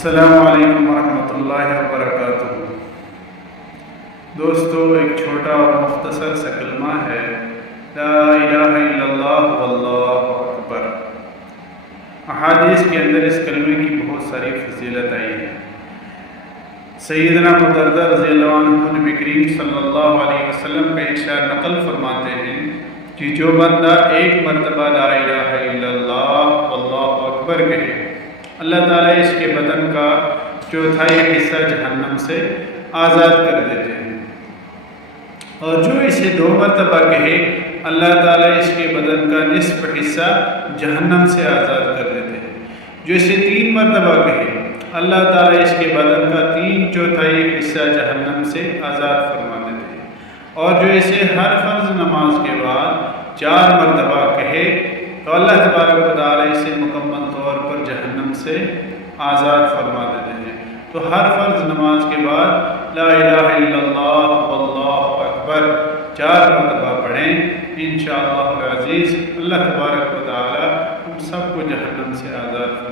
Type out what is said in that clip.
السلام علیکم ورحمۃ اللہ وبرکاتہ۔ دوستو، ایک چھوٹا اور مختصر سا کلمہ ہے، لا الہ الا اللہ واللہ اکبر۔ احادیث کے اندر اس کلمے کی بہت ساری فضیلت آئی ہے۔ سیدنا ابو درداء رضی اللہ عنہ نبی کریم صلی اللہ علیہ وسلم کا ارشاد نقل فرماتے ہیں کہ جو بندہ ایک مرتبہ لا الہ الا اللہ واللہ اکبر کہے، اللہ تعالیٰ اس کے بدن کا چوتھائی حصہ جہنم سے آزاد کر دیتے ہیں، اور جو اسے 2 مرتبہ کہے، اللہ تعالیٰ اس کے بدن کا نصف حصہ جہنم سے آزاد کر دیتے ہیں۔ جو اسے 3 مرتبہ کہے، اللہ تعالیٰ اس کے بدن کا 3/4 حصہ جہنم سے آزاد فرما دیتے ہیں، اور جو اسے ہر فرض نماز کے بعد 4 مرتبہ کہے تو اللہ تبارک و تعالیٰ اسے مکمل طور پر جہنم سے آزاد فرما دیتے ہیں۔ تو ہر فرض نماز کے بعد لا الہ الا اللہ واللہ اکبر 4 مرتبہ پڑھیں، انشاءاللہ العزیز اللہ تبارک و تعالیٰ ہم سب کو جہنم سے آزاد فرما